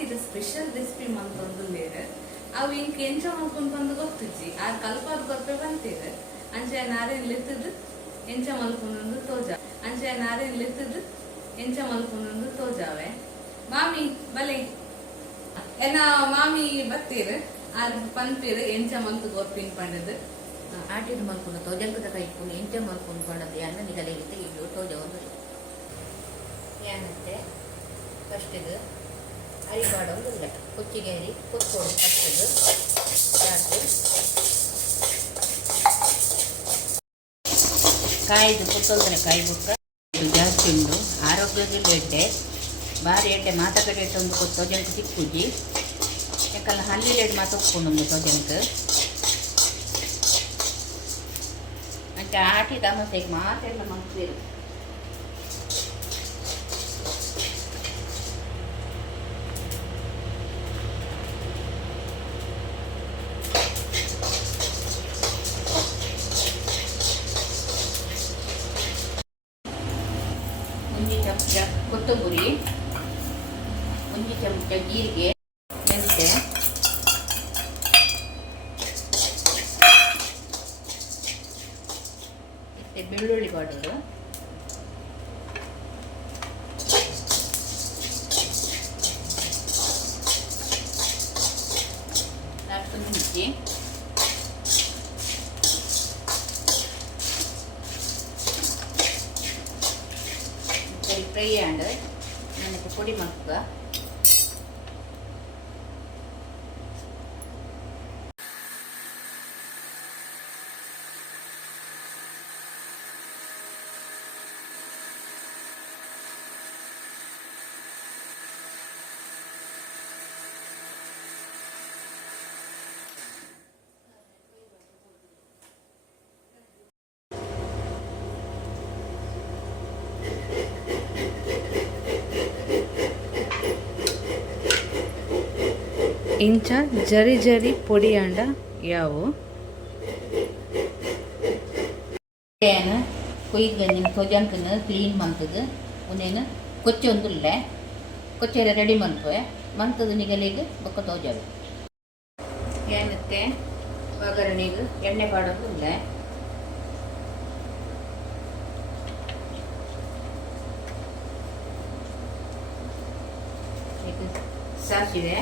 ಆಟಿದ special recipe ಮಂತೊಂದು ಬೇರೆ ಅವು ಇಂಕ ಎಂಚ ಮಲ್ಕೊಂಡ್ ಗೊತ್ತಿಜ್ಜಿ ಆ ಕಲ್ಪಾದ ಕೊರ್ಪೆ ಬಂತೀರ ಅಂಚೆ ನಾರೇನ್ ಲೆತ್ತದು ಎಂಚ ಮಲ್ಕೊಂಡೊಂದು ತೋಜ ಅಂಚೆ ನಾರೇನ್ ಲೆತ್ತದು ಎಂಚ ಮಲ್ಕೊಂಡೊಂದು ತೋಜಾವೆ ಮಾಮಿ ಬಲೆ ಎನ್ನ ಮಾಮಿ ಬತ್ತೀರ ಆರ್ ಪನ್ಪೀರ ಎಂಚ ಮಲ್ತು ಗೊರ್ಪಿನ್ ಪಂಡದು ಆಟಿದ ಮಲ್ಕೊಂಡು ತೋಜಂಕದ ಕೈಕೊಂಡು ಎಂಚ ಮಲ್ಕೊಂಡು ಪಂಡದು ಯಾನ ನಿಗಲಿಗೆ ಇದು ತೋಜ ಒಂದು ಏನಂತೆ ಫಸ್ಟಿಗೆ ಅರಿಬಾಡೋದು ಇಲ್ಲ ಕೊಚ್ಚಿಗೆ ಅರಿ ಕೊಚ್ಕೋಡು ಫಸ್ಟಿಗೆ ಸಾಕು ಕಾಯ್ದು ಕೊತ್ತೊಂದರೆ ಕಾಯಿ ಬುಕ್ಕ ಇದು ಜಾಸ್ತಿ ಉಂಡು ಆರೋಗ್ಯದಲ್ಲಿ ಎಡ್ಡೆ ಭಾರಿ ಎಡ್ಡೆ ಮಾತಕಡೆ ಒಂದು ತೋಜಂಕ ಸಿಕ್ಕುಜಿ ಯಾಕಲ್ಲ ಹಲ್ಲಿಲೆಡ್ ಮಾತು ಒಪ್ಕೊಂಡು ತೋಜಂಕ ಅಂತ ಆಟಿ ತಮಸೆಗೆ ಮಾತೆಲ್ಲ ಮನ್ಸೇರು ಚಮಚ ಕೊತ್ತಂಬರಿ ಒಂದು ಚಮಚ ಜೀರಿಗೆ ಮೆಂತೆ ಮತ್ತೆ ಬೆಳ್ಳುಳ್ಳಿ ಪೌಡರು ಹಸಿಮೆಣಸಿ ಫ್ರೈ ಆ್ಯಂಡ್ ನನಗೆ ಪೊಡಿ ಮಾಡ್ಕೊ ಇಂಚ ಜರಿ ಜರಿ ಪೊಡಿ ಅಂಡ ಯಾವು ಕೊಯ್ದು ನಿಮ್ಮ ತೋಜಂಕನ ಕ್ಲೀನ್ ಮಂತದು ಉನ್ನೇನು ಕೊಚ್ಚೆ ಒಂದಿಲ್ಲ ಕೊಚ್ಚೆಲ್ಲ ರೆಡಿ ಮಲ್ಪೆ ಮಂತದು ನಿಗಲಿಗೆ ಬೊಕ್ಕ ತೋಜಾವೆ ಏನತ್ತೆ ಒಗ್ಗರಣೆಗೆ ಎಣ್ಣೆ ಪಾಡೋದು ಇಲ್ಲ ಸಾಸಿವೆ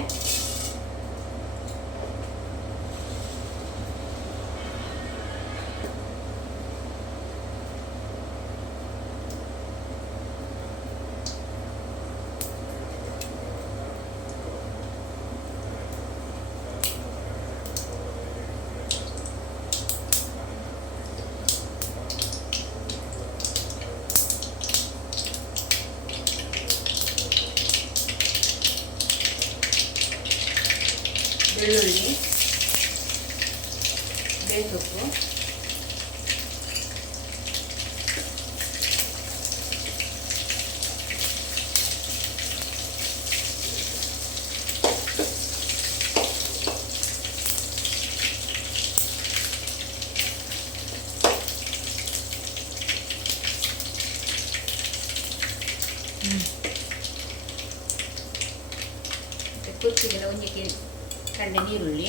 ಬೆಳ್ಳುಳ್ಳಿ ಬೇಸೊಪ್ಪು ಕುಚ್ಚಿಗೆಲ್ಲ ಒಂದಕ್ಕೆ ಕಂಡೆ ನೀರುಳ್ಳಿ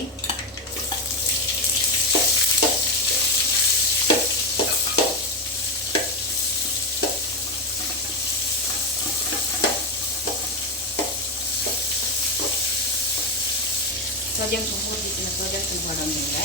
ತೋಜಂಕು ಮೂರ್ದಿಕ್ಕಿನ ತೋಜಂಕು ಮಾಡೋಂಗಿಲ್ಲ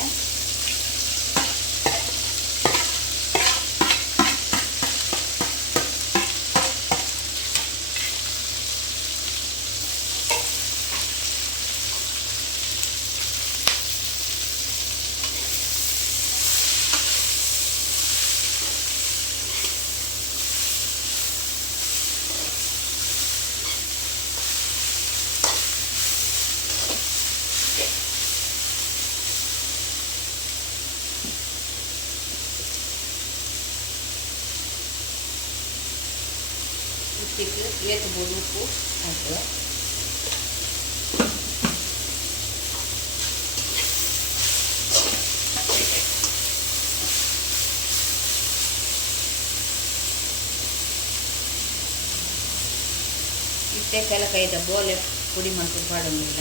ಉಪ್ಪಿಟ್ಟು ಏಕಬಹುದು ಉಪ್ಪು ಹಾಕಿ ಇಟ್ಟೆ ಕೆಲ ಕೈದ ಬೋಲೆ ಪುಡಿ ಮತ್ತು ಪಾಡೊಂದಿಲ್ಲ.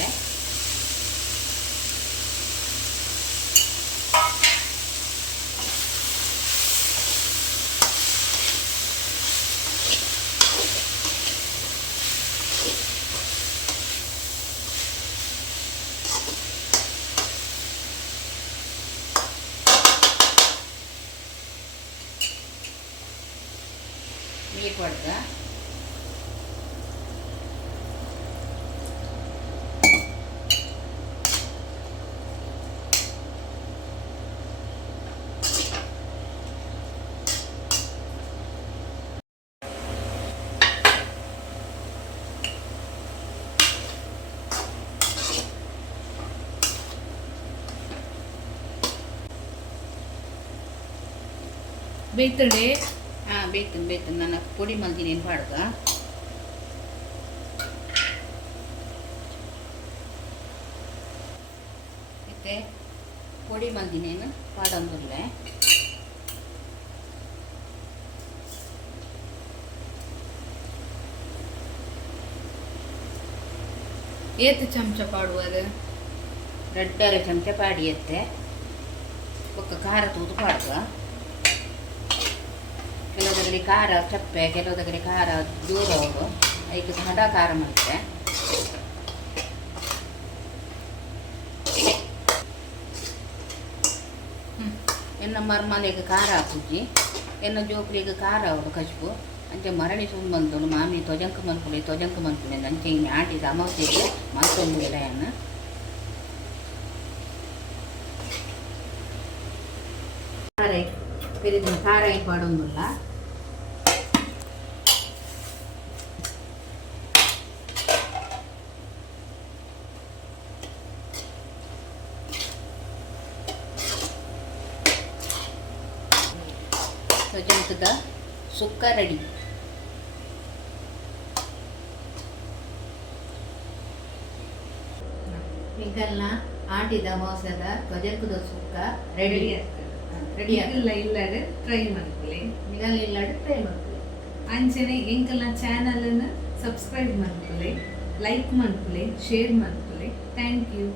ನೀರು ಕೊಡ್ದ ಬೇಯ್ತಡೆ. ಹಾಂ ಬೇಯ್ತು ನಾನು ಪುಡಿ ಮಲ್ದಿನೇನು ಪಾಡ್ಗ ಮತ್ತೆ ಪುಡಿ ಮಲ್ದಿನೇನು ಪಾಡೊಂದುಲ್ಲೆ. ಏತ್ ಚಮಚ ಪಾಡುವರು 2 ಚಮಚ ಪಾಡಿ ಎತ್ತೆ ಒಕ್ಕ ಖಾರ ತೂದು ಪಾಡ್ಗ. ಕೆಲವುದರಲ್ಲಿ ಖಾರ ಚಪ್ಪೆ, ಕೆಲವುದರಲ್ಲಿ ಖಾರ ದೂರ ಹೋಗು ಐದು ಹದ ಖಾರ ಮಾಡ್ತೆ. ಎನ್ನ ಮರ್ಮಲೆಗೆ ಖಾರ ಹಾಕುಜಿ, ಎನ್ನ ಜೋಕ್ಲಿಗೆ ಖಾರ ಅವರು ಕಚ್ಪು ಅಂಚೆ ಮರಳಿ ಸುಮ್ಮ ಬಂದಳು ಮಾಮಿ ತೊಜಂಕ ಮನ್ಪುಲೆ ಅಂಚೆ ಇನ್ನು ಆಂಟಿ ಸಮೋಸೆಗೆ ಮತ್ತೊಂದು ಎಲೆಯನ್ನು ಖಾರ ಪಾಡೊಂದಿಲ್ಲ. ತೊಜಂಕದ ಸುಕ್ಕ ರೆಡಿ. ಈಗಲ್ಲ ಆಟಿದ ಮೋಸದ ತೊಜಂಕದ ಸುಕ್ಕ ರೆಡಿ ರೆಡಿ ಇಲ್ಲಡೆ ಟ್ರೈ ಮಾಡ್ಕೊಳ್ಳಿ. ನಿಗಲ್ ಇಲ್ಲಡೆ ಟ್ರೈ ಮಾಡ್ಕೊಳ್ಳಿ. ಅಂಚನೆ ಎಂಕಲ್ನ ಚಾನಲನ್ನು ಸಬ್ಸ್ಕ್ರೈಬ್ ಮಾಡ್ಕೊಳ್ಳಿ, ಲೈಕ್ ಮಾಡ್ಕೊಳ್ಳಿ, ಶೇರ್ ಮಾಡ್ಕೊಳ್ಳಿ. Thank you.